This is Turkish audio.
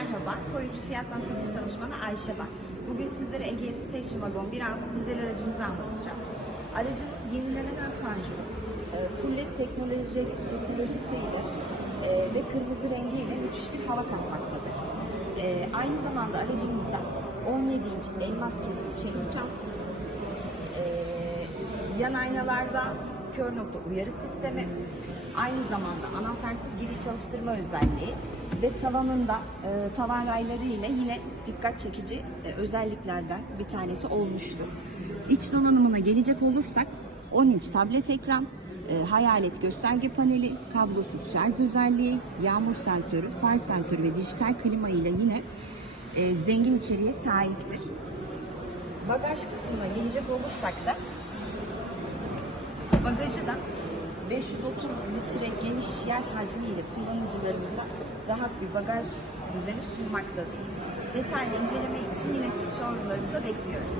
merhaba. Koyuncu Fiyat'tan satış danışmanı Ayşe ben. Bugün sizlere Ege Station Wagon 1.6 dizel aracımızı anlatacağız. Aracımız yenilenen ön panjuru, e, full LED teknoloji, teknolojisiyle e, ve kırmızı rengiyle müthiş bir hava katmaktadır. E, aynı zamanda aracımızda 17 inç elmas kesim çelik çant, e, yan aynalarda kör nokta uyarı sistemi, aynı zamanda anahtarsız giriş çalıştırma özelliği ve tavanında e, tavan rayları ile yine dikkat çekici e, özelliklerden bir tanesi olmuştur. İç donanımına gelecek olursak 10 inç tablet ekran, e, hayalet gösterge paneli, kablosuz şarj özelliği, yağmur sensörü, far sensörü ve dijital klima ile yine e, zengin içeriğe sahiptir. Bagaj kısmına gelecek olursak da bagajı da 530 litre geniş yer hacmiyle kullanıcılarımıza rahat bir bagaj düzeni sunmaktadır. Detaylı inceleme için yine showroomlarımıza bekliyoruz.